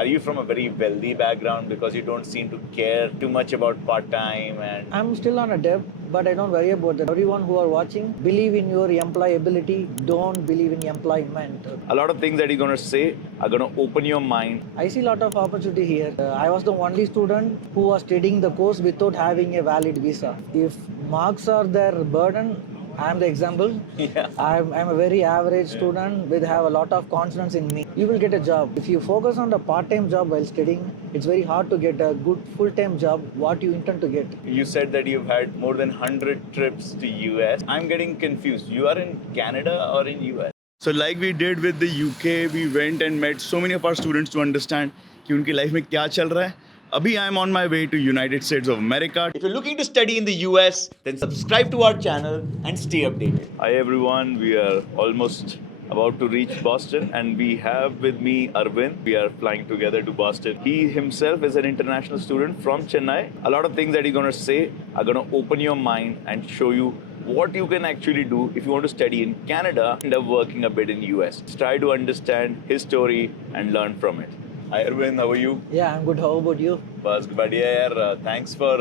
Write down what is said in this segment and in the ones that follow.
Are you from a very wealthy background because you don't seem to care too much about part-time and... I'm still on a debt, but I don't worry about that. Everyone who are watching, believe in your employability, don't believe in employment. A lot of things that you're going to say are going to open your mind. I see a lot of opportunity here. I was the only student who was studying the course without having a valid visa. If marks are their burden, I'm the example. Yeah. I'm a very average student with have a lot of confidence in me. You will get a job. If you focus on the part-time job while studying, it's very hard to get a good full-time job, what you intend to get. You said that you've had more than 100 trips to US. I'm getting confused. You are in Canada or in US? So like we did with the UK, we went and met so many of our students to understand कि उनकी life में क्या चल रहा है. Abhi I am on my way to United States of America. If you're looking to study in the US, then subscribe to our channel and stay updated. Hi everyone, we are almost about to reach Boston and we have with me Arvind. We are flying together to Boston. He himself is an international student from Chennai. A lot of things that he's going to say are going to open your mind and show you what you can actually do if you want to study in Canada and end up working a bit in US. Try to understand his story and learn from it. Hi Arvind, how are you? Yeah, I'm good. How about you? Bas badhiya yaar. Thanks for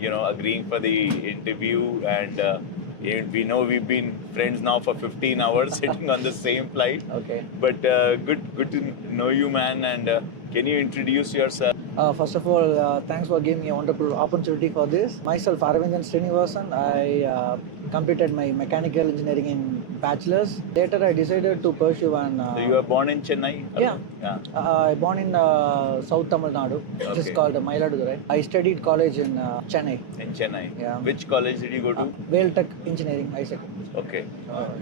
agreeing for the interview and we know we've been friends now for 15 hours sitting on the same flight. Okay. But good to know you, man. And can you introduce yourself? First of all, thanks for giving me a wonderful opportunity for this. Myself, ARVIND'S I completed my mechanical engineering in bachelor's. Later, I decided to pursue an... So you were born in Chennai? Yeah. I born in South Tamil Nadu, which is called Mayiladurai. I studied college in Chennai. In Chennai? Yeah. Which college did you go to? Vale Tech Engineering, Isaac. Okay.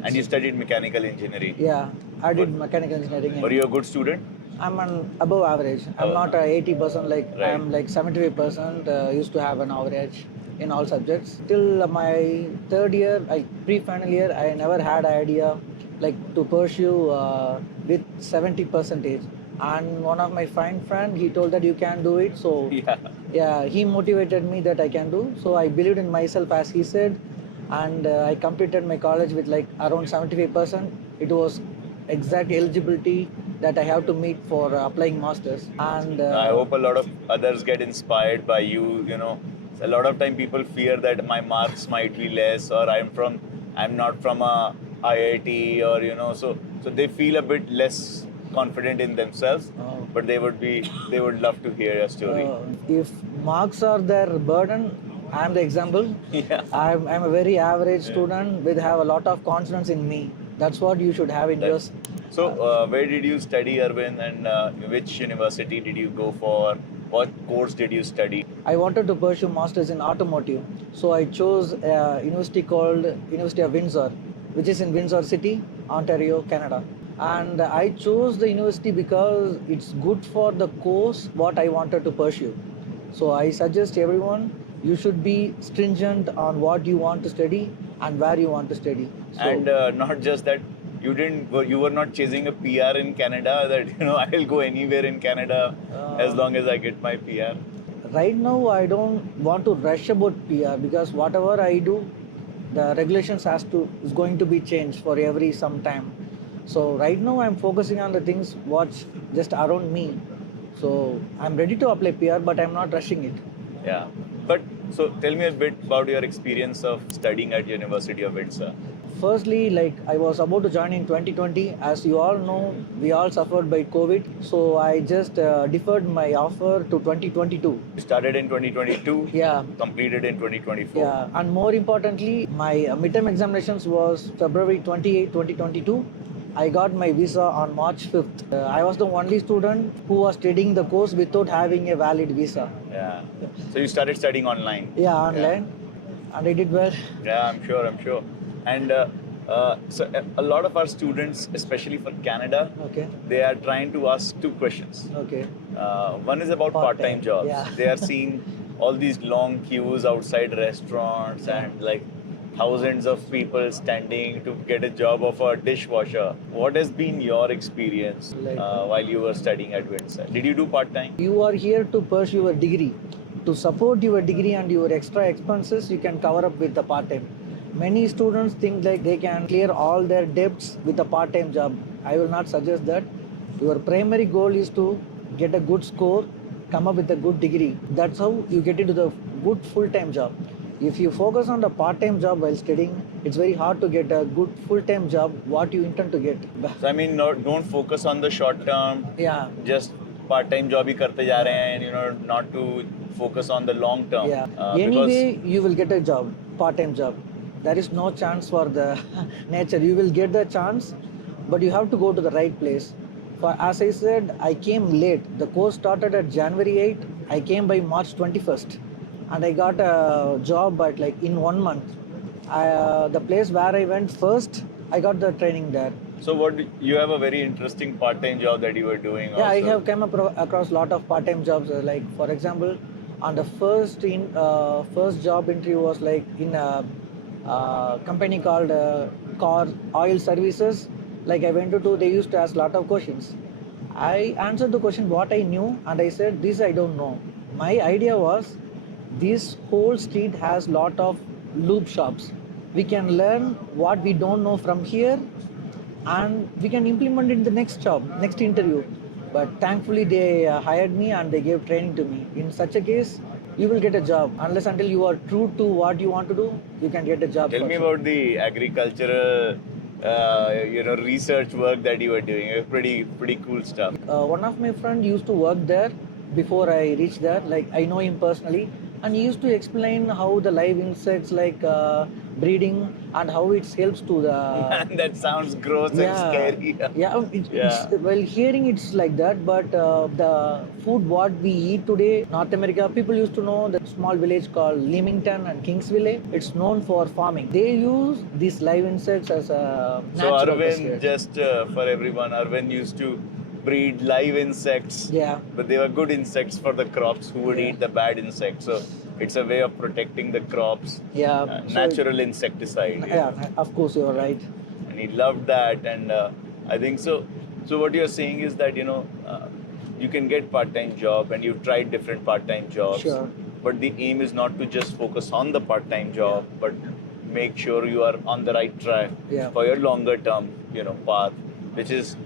And you studied mechanical engineering? Yeah, I did mechanical engineering. Were you a good student? I'm an above average. I'm not 80%, like right. I'm like 75%, used to have an average in all subjects. Till my third year, pre-final year, I never had an idea like to pursue with 70%. And one of my fine friend, he told that you can do it. So yeah, he motivated me that I can do. So I believed in myself as he said. And I completed my college with like around 75%. It was exact eligibility that I have to meet for applying masters. And I hope a lot of others get inspired by you. You know, a lot of time people fear that my marks might be less, or I'm not from a IIT, or so they feel a bit less confident in themselves. But they would love to hear your story. If marks are their burden, I'm the example. Yeah. I'm a very average student with have a lot of confidence in me. That's what you should have in yours. So, where did you study, Arvind, and which university did you go for? What course did you study? I wanted to pursue masters in automotive, so I chose a university called University of Windsor, which is in Windsor City, Ontario, Canada. And I chose the university because it's good for the course what I wanted to pursue. So I suggest everyone, you should be stringent on what you want to study and where you want to study. So, and not just that, you were not chasing a PR in Canada that I'll go anywhere in Canada as long as I get my PR. Right now I don't want to rush about PR because whatever I do, the regulations is going to be changed for every some time. So right now I'm focusing on the things what's just around me. So I'm ready to apply PR, but I'm not rushing it. Yeah. But so tell me a bit about your experience of studying at University of Windsor. Firstly, like I was about to join in 2020. As you all know, we all suffered by COVID. So I just deferred my offer to 2022. You started in 2022. Yeah. Completed in 2024. Yeah. And more importantly, my midterm examinations was February 28, 2022. I got my visa on March 5th. I was the only student who was studying the course without having a valid visa. Yeah. So you started studying online? Yeah, online. Yeah. And I did well. Yeah, I'm sure. And so a lot of our students, especially for Canada, they are trying to ask two questions. Okay. One is about part-time jobs. Yeah. They are seeing all these long queues outside restaurants and like thousands of people standing to get a job of a dishwasher. What has been your experience while you were studying at Windsor? Did you do part-time? You are here to pursue your degree. To support your degree and your extra expenses, you can cover up with the part-time. Many students think like they can clear all their debts with a part-time job. I will not suggest that. Your primary goal is to get a good score, come up with a good degree. That's how you get into the good full-time job. If you focus on the part-time job while studying, it's very hard to get a good full-time job what you intend to get. So I mean, don't focus on the short term. Yeah. Just part-time job ही करते जा रहे हैं, and not to focus on the long term. Yeah. Because Anyway, you will get a job, part-time job. There is no chance for the nature. You will get the chance, but you have to go to the right place. For as I said, I came late. The course started at January 8th. I came by March 21st, and I got a job at like in 1 month. The place where I went first, I got the training there. so you have a very interesting part-time job that you were doing. Yeah, I also. have come across a lot of part-time jobs. Like for example, on the first job interview was like in a company called Car Oil Services. Like I went to do, they used to ask a lot of questions. I answered the question what I knew, and I said this I don't know. My idea was this whole street has lot of lube shops. We can learn what we don't know from here, and we can implement it in the next job, next interview. But thankfully they hired me and they gave training to me. In such a case, you will get a job. Unless until you are true to what you want to do, you can get a job. Tell me about the agricultural, research work that you were doing. Pretty cool stuff. One of my friend used to work there before I reached there. Like I know him personally, and he used to explain how the live insects like breeding and how it helps to the. Man, that sounds gross and scary. It's, well, hearing it's like that, but the food what we eat today, North America, people used to know the small village called Leamington and Kingsville. It's known for farming. They use these live insects as a natural So Arvind, pesticide. just for everyone, Arvind used to breed live insects. Yeah. But they were good insects for the crops who would eat the bad insects. So it's a way of protecting the crops. Yeah. Natural insecticide. Yeah, of course you're right. And he loved that, and I think so. So what you're saying is that you can get part-time job, and you've tried different part-time jobs. Sure. But the aim is not to just focus on the part-time job, but make sure you are on the right track for your longer-term, path, which is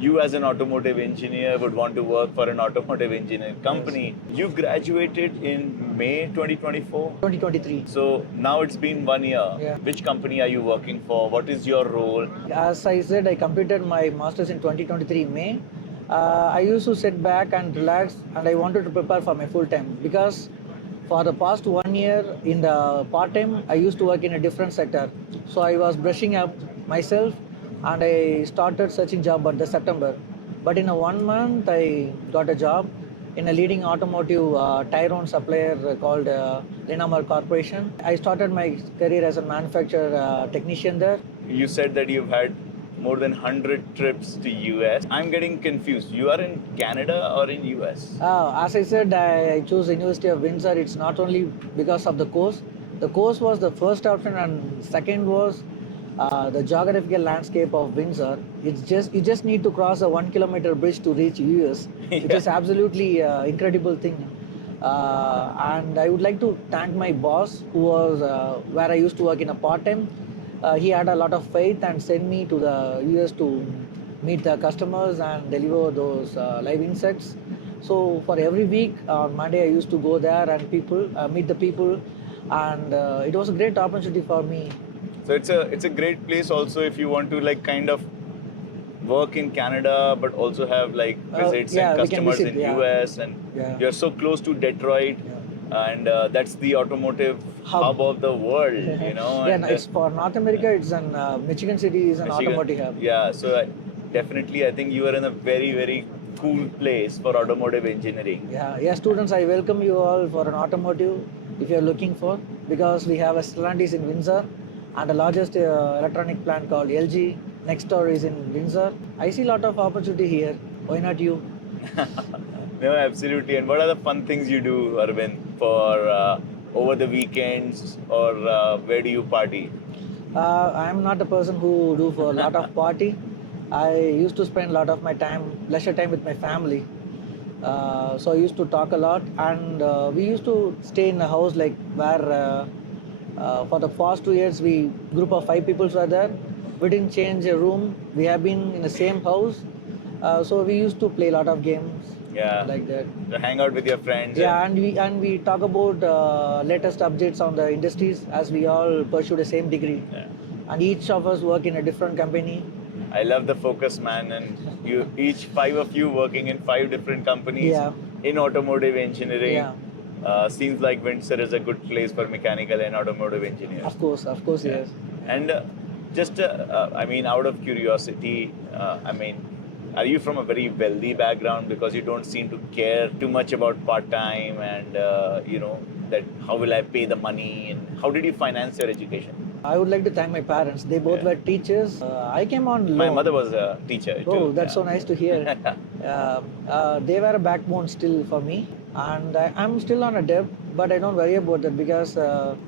you as an automotive engineer would want to work for an automotive engineering company. Yes. You graduated in May 2024? 2023. So now it's been 1 year. Yeah. Which company are you working for? What is your role? As I said, I completed my master's in 2023 May. I used to sit back and relax, and I wanted to prepare for my full-time because for the past 1 year in the part-time, I used to work in a different sector. So I was brushing up myself, and I started searching job at the September. But in a 1 month, I got a job in a leading automotive tire supplier called Linamar Corporation. I started my career as a manufacturer technician there. You said that you've had more than 100 trips to US. I'm getting confused. You are in Canada or in US? As I said, I chose University of Windsor. It's not only because of the course. The course was the first option, and second was the geographical landscape of Windsor. You just need to cross a 1 kilometer bridge to reach US, which is absolutely incredible thing. And I would like to thank my boss, who was where I used to work in a part-time. He had a lot of faith and sent me to the US to meet the customers and deliver those live insects. So for every week on Monday, I used to go there and meet the people, and it was a great opportunity for me. So it's a great place also if you want to kind of work in Canada, but also have visits and customers in US, and you're so close to Detroit, and that's the automotive hub of the world, It's for North America. It's an Michigan City is an automotive hub. Yeah, so definitely I think you are in a very, very cool place for automotive engineering. Yeah, students, I welcome you all for an automotive if you're looking for, because we have a Stellantis in Windsor and the largest electronic plant called LG. Next door is in Windsor. I see a lot of opportunity here. Why not you? No, absolutely. And what are the fun things you do, Arvind, for over the weekends, or where do you party? I'm not a person who do for a lot of party. I used to spend a lot of my leisure time with my family. So I used to talk a lot, and we used to stay in a house where for the past 2 years, group of 5 people were there. We didn't change a room. We have been in the same house. So we used to play a lot of games. Yeah. like that. To hang out with your friends. Yeah, and we talk about latest updates on the industries as we all pursue the same degree, Yeah. and each of us work in a different company. I love the focus, man, and you each five of you working in 5 different companies Yeah. in automotive engineering. Yeah. Seems like Windsor is a good place for mechanical and automotive engineers. Of course, Yeah. yes. And I mean, out of curiosity, I mean, are you from a very wealthy background? Because you don't seem to care too much about part-time and, that how will I pay the money and how did you finance your education? I would like to thank my parents. They both Yeah. were teachers. I came on loan. My mother was a teacher too. Oh, that's yeah. so nice to hear. They were a backbone still for me, and I'm still on a debt, but I don't worry about that because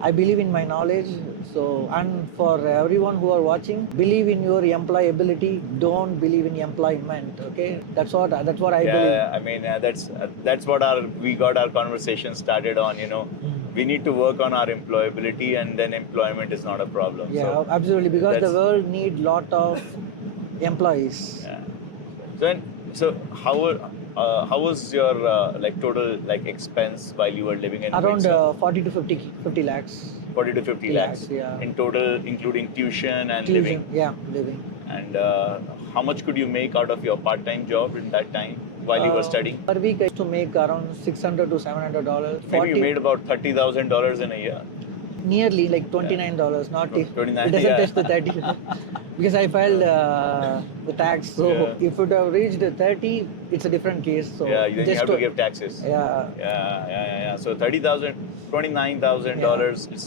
I believe in my knowledge. So, and for everyone who are watching, believe in your employability. Don't believe in employment. Okay, that's what I believe. Yeah, I mean, that's what we got our conversation started on. We need to work on our employability, and then employment is not a problem. Yeah, So absolutely. Because the that's- world need lot of employees. yeah. So how was your total expense while you were living in Around Windsor? 40 to 50 lakhs. 40 to 50 lakhs Yeah. in total, including tuition and Tuition, living. yeah, living. And how much could you make out of your part-time job in that time while you were studying? Per week, I used to make around $600 to $700. Maybe you made about $30,000 in a year. Nearly like $29, not Oh, 29, it doesn't yeah. touch the 30 because I filed the tax. So Yeah. if it have reached 30, it's a different case. So Yeah, then you just have to give taxes. Yeah, Yeah. So $30,000, $29,000 is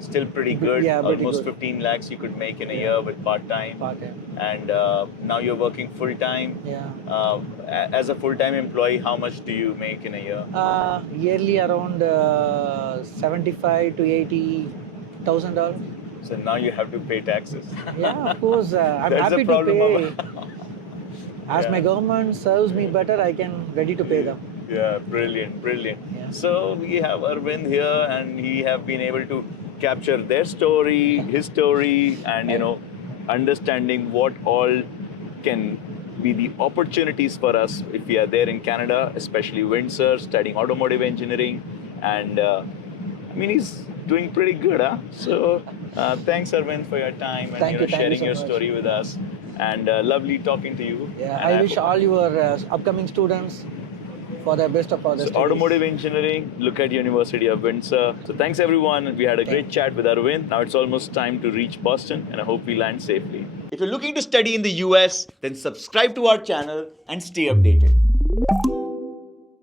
still pretty good. Yeah, pretty Almost good. 15 lakhs you could make in a Yeah. year with part-time. part-time. And now you're working full-time. Yeah. As a full-time employee, how much do you make in a year? Yearly around 75 to $80,000. So now you have to pay taxes. Yeah, of course. I'm That's happy the problem. to pay. As Yeah. my government serves me better, I can ready to pay them. Yeah, brilliant. Yeah. So we have Arvind here, and he have been able to capture their story, his story, and understanding what all can be the opportunities for us if we are there in Canada, especially Windsor, studying automotive engineering, and I mean he's doing pretty good, huh? So thanks Arvind for your time and Thank you sharing so your much. story with us, and lovely talking to you. Yeah, And I wish hope- all your upcoming students for the best of all the So studies. automotive engineering, look at University of Windsor. So thanks everyone. We had a great chat with Arvind. Now it's almost time to reach Boston, and I hope we land safely. If you're looking to study in the US, then subscribe to our channel and stay updated.